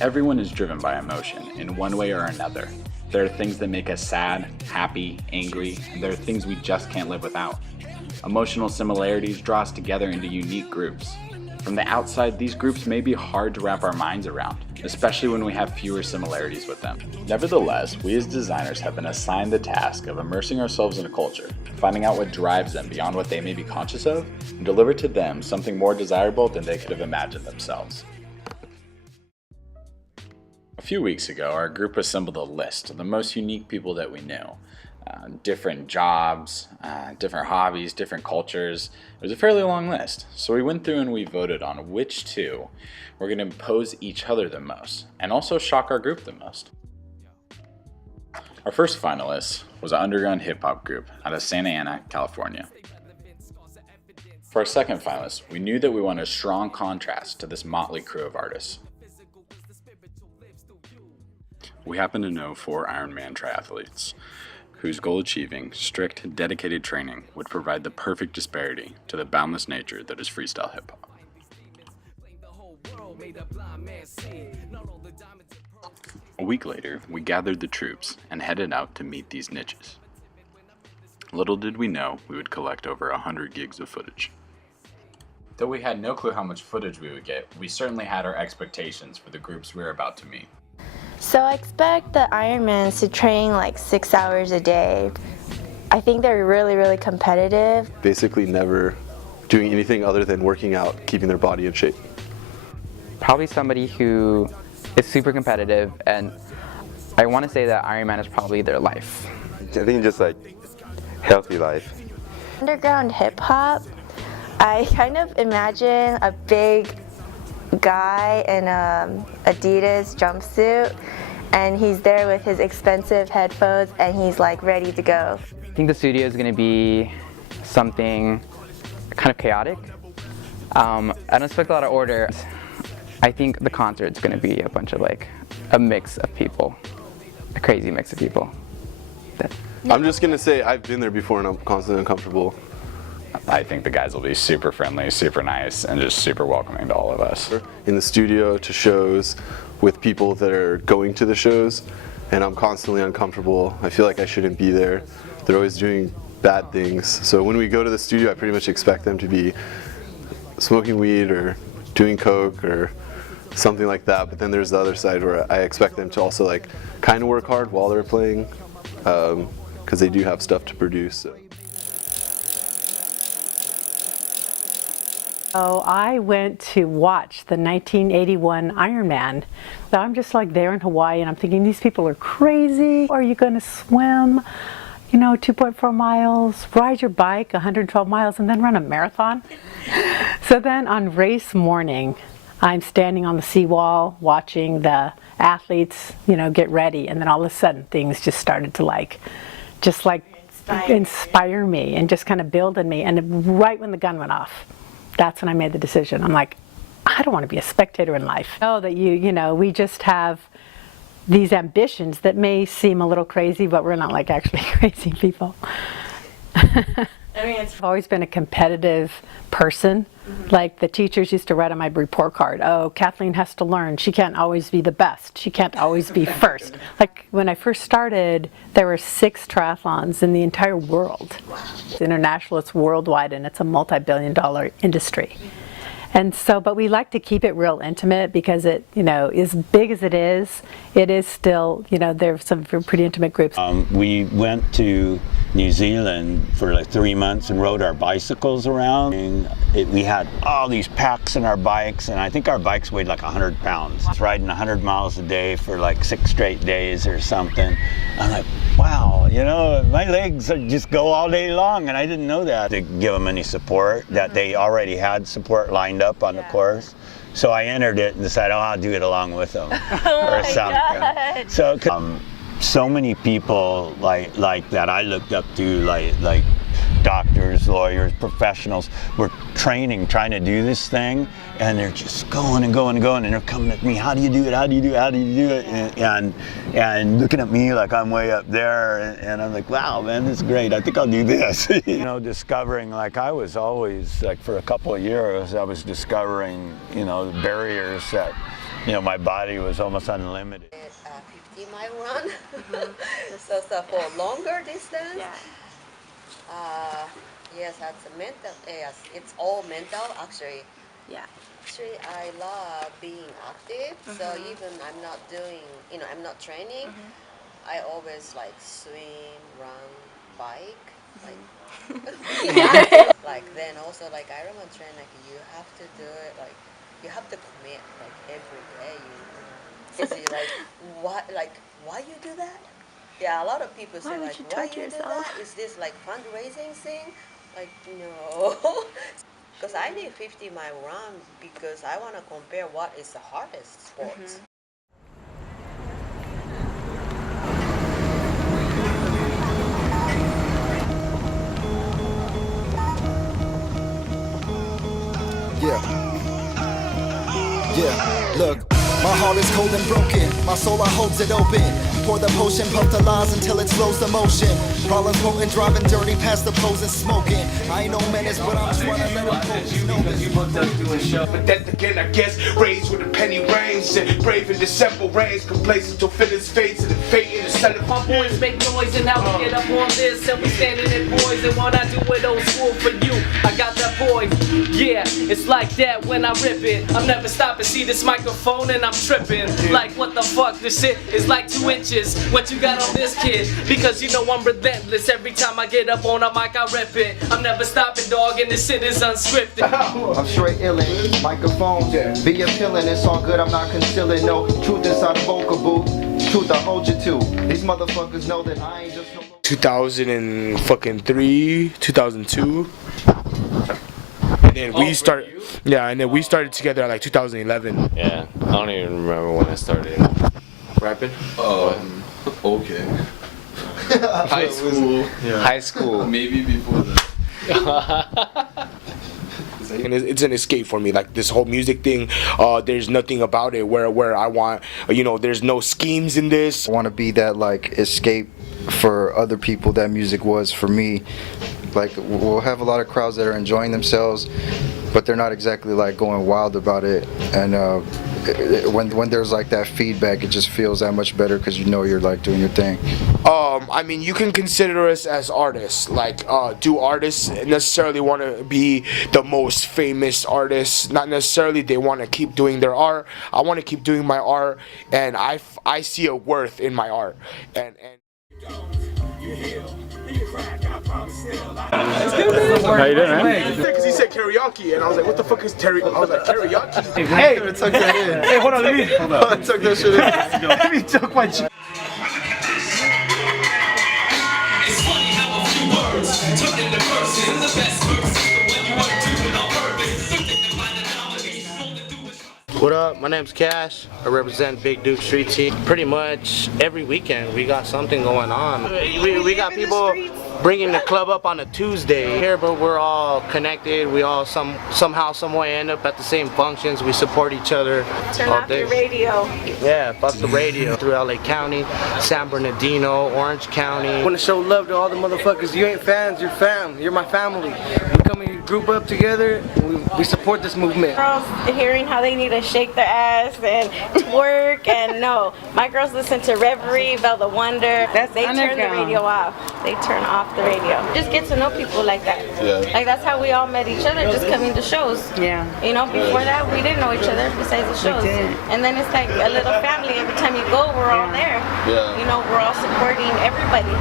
Everyone is driven by emotion in one way or another. There are things that make us sad, happy, angry, and there are things we just can't live without. Emotional similarities draw us together into unique groups. From the outside, these groups may be hard to wrap our minds around, especially when we have fewer similarities with them. Nevertheless, we as designers have been assigned the task of immersing ourselves in a culture, finding out what drives them beyond what they may be conscious of, and deliver to them something more desirable than they could have imagined themselves. A few weeks ago, our group assembled a list of the most unique people that we knew. Different jobs, different hobbies, different cultures. It was a fairly long list. So we went through and we voted on which two were going to impose each other the most and also shock our group the most. Our first finalist was an underground hip hop group out of Santa Ana, California. For our second finalist, we knew that we wanted a strong contrast to this motley crew of artists. We happen to know 4 Ironman triathletes whose goal-achieving, strict, dedicated training would provide the perfect disparity to the boundless nature that is freestyle hip-hop. A week later, we gathered the troops and headed out to meet these niches. Little did we know we would collect over 100 gigs of footage. Though we had no clue how much footage we would get, we certainly had our expectations for the groups we were about to meet. So I expect the Ironmans to train like 6 hours a day. I think they're really competitive. Basically never doing anything other than working out, keeping their body in shape. Probably somebody who is super competitive, and I want to say that Ironman is probably their life. I think just like healthy life. Underground hip hop, I kind of imagine a big guy in a Adidas jumpsuit, and he's there with his expensive headphones and he's like ready to go. I think the studio is going to be something kind of chaotic. I don't expect a lot of order. I think the concert's going to be a bunch of like a mix of people, a crazy mix of people. I'm just going to say I've been there before and I'm constantly uncomfortable. I think the guys will be super friendly, super nice, and just super welcoming to all of us. In the studio, to shows, with people that are going to the shows, and I'm constantly uncomfortable. I feel like I shouldn't be there. They're always doing bad things. So when we go to the studio, I pretty much expect them to be smoking weed or doing coke or something like that. But then there's the other side where I expect them to also like kind of work hard while they're playing, because they do have stuff to produce. So. So I went to watch the 1981 Ironman. So I'm just like there in Hawaii and I'm thinking, these people are crazy. Are you going to swim, 2.4 miles, ride your bike 112 miles and then run a marathon? So then on race morning, I'm standing on the seawall watching the athletes, get ready. And then all of a sudden things just started to inspire me and just kind of build in me. And right when the gun went off, that's when I made the decision. I'm like, I don't want to be a spectator in life. I know that we just have these ambitions that may seem a little crazy, but we're not like actually crazy people. I've always been a competitive person. Like the teachers used to write on my report card, oh, Kathleen has to learn. She can't always be the best. She can't always be first. Like when I first started, there were 6 triathlons in the entire world. It's international, it's worldwide, and it's a multi-billion-dollar industry. And so, but we like to keep it real intimate because it, as big as it is still, there's some pretty intimate groups. We went to New Zealand for like 3 months and rode our bicycles around. And we had all these packs in our bikes, and I think our bikes weighed like 100 pounds. It's riding 100 miles a day for like 6 straight days or something. I'm like, wow, my legs just go all day long, and I didn't know that. To give them any support, that they already had support lined up on the course. So I entered it and decided, I'll do it along with them or something. God. So, so many people like that I looked up to, like doctors, lawyers, professionals were trying to do this thing, and they're just going and going and going, and they're coming at me, how do you do it, how do you do it, how do you do it, and looking at me like I'm way up there, and I'm like, wow, man, this is great, I think I'll do this. Discovering, like I was always, like for a couple of years, I was discovering, the barriers that you know, my body was almost unlimited. 50-mile run. So for longer distance, yes, that's a mental. Yes, it's all mental actually. Yeah. Actually, I love being active. So even I'm not doing, I'm not training. I always like swim, run, bike, like. Like then also like Ironman train, like you have to do it, like you have to commit like every day. Is it like why you do that? Yeah, a lot of people say like why you do that? Is this like fundraising thing? Like no, because I need 50-mile run because I want to compare what is the hardest sports. Yeah, look, my heart is cold and broken, my soul I holds it open. Pour the potion, pump the lies until it slows the motion. Problems potent, driving dirty past the pose and smoking. I ain't no menace, but I'm trying to let them focus. You looked up doing show, but then again, I guess raised with a penny range and brave in December rains, complacent till fitness fades and fate in the center. My boys make noise and now we get up on this and we standing in boys and when I do it old school for you, I got that voice. Yeah, it's like that when I rip it. I'm never stopping, see this microphone and I'm tripping. Like what the fuck, this shit is like 2 inches. What you got on this kid? Because you know I'm relentless. Every time I get up on a mic, I rip it. I'm never stopping, dog, and this shit is unscripted. I'm straight illin', microphone, be appealing, it's all good, I'm not concealing, no truth inside the vocal booth, truth I hold you to. These motherfuckers know that I ain't just no 2003, 2002. And then we started, and then we started together in like 2011. Yeah, I don't even remember when I started rapping. Okay. High school. Yeah. High school. Maybe before that. And it's an escape for me, like this whole music thing. There's nothing about it where I want, there's no schemes in this. I want to be that like escape for other people that music was for me. Like we'll have a lot of crowds that are enjoying themselves, but they're not exactly like going wild about it. And when there's like that feedback, it just feels that much better because you know you're like doing your thing. I mean, you can consider us as artists. Like, do artists necessarily want to be the most famous artists? Not necessarily. They want to keep doing their art. I want to keep doing my art, and I see a worth in my art. And How you doing, man? Because he said karaoke, and I was like, what the fuck is karaoke? I was like, karaoke? Hey, tuck that in. Hey, hold on, let me tuck that shit in. let me tuck my shit. It's funny how a few words turned into verses. The best verse is the one you weren't doing on purpose. What up? My name's Cash. I represent Big Duke Street Team. Pretty much every weekend we got something going on. We got people bringing the club up on a Tuesday here, but we're all connected. We all somehow, some way end up at the same functions. We support each other. Turn off your radio. Yeah, fuck the radio. Through LA County, San Bernardino, Orange County. I want to show love to all the motherfuckers. You ain't fans, you're fam. You're my family. We come and group up together and we support this movement. Girls hearing how they need to shake their ass and twerk, and no, my girls listen to Reverie, Bell the Wonder. They turn the radio off. They turn off the radio. Just get to know people like that. Yeah. Like that's how we all met each other, just coming to shows. Yeah. Before that we didn't know each other besides the shows. And then it's like a little family. Every time you go, we're all there. Yeah. We're all supporting everybody.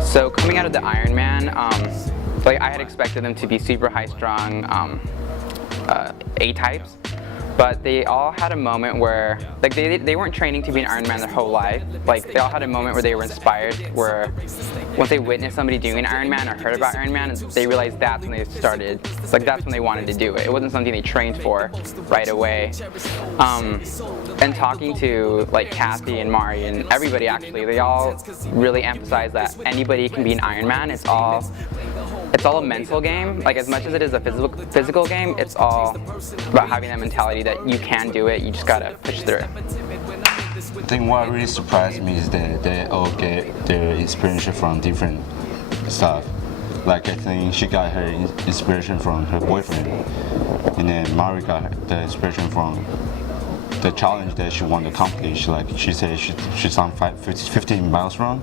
So coming out of the Ironman, like I had expected them to be super high-strung A-types, but they all had a moment where, like they weren't training to be an Ironman their whole life. Like they all had a moment where they were inspired, where once they witnessed somebody doing an Ironman or heard about Ironman, they realized that's when they started, like that's when they wanted to do it. It wasn't something they trained for right away. And talking to like Kathy and Mari and everybody actually, they all really emphasize that anybody can be an Ironman. It's all a mental game. Like as much as it is a physical game, it's all about having that mentality that you can do it. You just gotta push through. I think what really surprised me is that they all get their inspiration from different stuff. Like I think she got her inspiration from her boyfriend, and then Mari got the inspiration from the challenge that she wanted to accomplish. Like she said, she's on 15 miles run.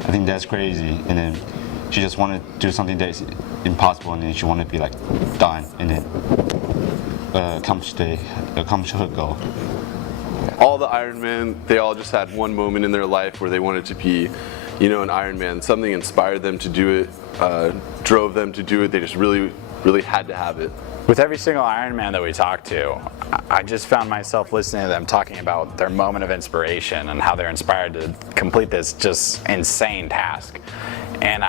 I think that's crazy. And then she just wanted to do something that's impossible, and then she wanted to be like done, and then accomplish her goal. All the Ironman, they all just had one moment in their life where they wanted to be, you know, an Ironman. Something inspired them to do it, drove them to do it. They just really had to have it. With every single Ironman that we talked to, I just found myself listening to them talking about their moment of inspiration and how they're inspired to complete this just insane task. And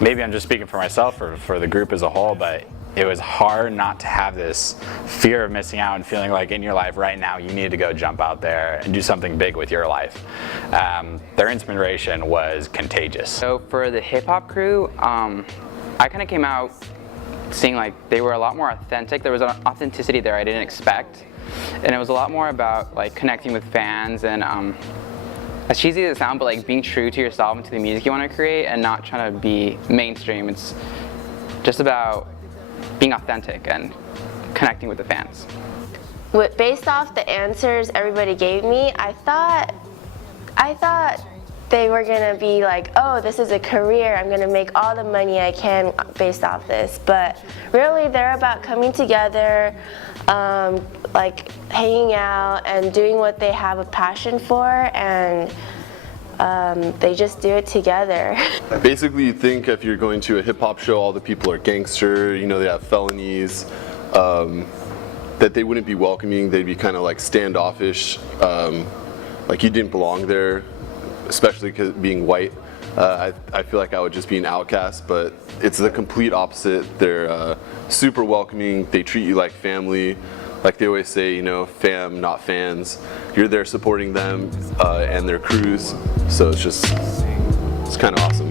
maybe I'm just speaking for myself or for the group as a whole, but it was hard not to have this fear of missing out and feeling like in your life right now you need to go jump out there and do something big with your life. Their inspiration was contagious. So for the hip hop crew, I kind of came out seeing like they were a lot more authentic. There was an authenticity there I didn't expect, and it was a lot more about like connecting with fans and as cheesy as it sounds, but like being true to yourself and to the music you want to create and not trying to be mainstream. It's just about being authentic and connecting with the fans. Based off the answers everybody gave me, I thought they were gonna be like, oh, this is a career, I'm gonna make all the money I can based off this. But really they're about coming together, like hanging out and doing what they have a passion for, and they just do it together. Basically, you think if you're going to a hip hop show, all the people are gangster, you know, they have felonies, that they wouldn't be welcoming, they'd be kind of like standoffish, like you didn't belong there, especially because being white. I feel like I would just be an outcast, but it's the complete opposite. They're super welcoming, they treat you like family. Like they always say, you know, fam, not fans. You're there supporting them and their crews, so it's kind of awesome.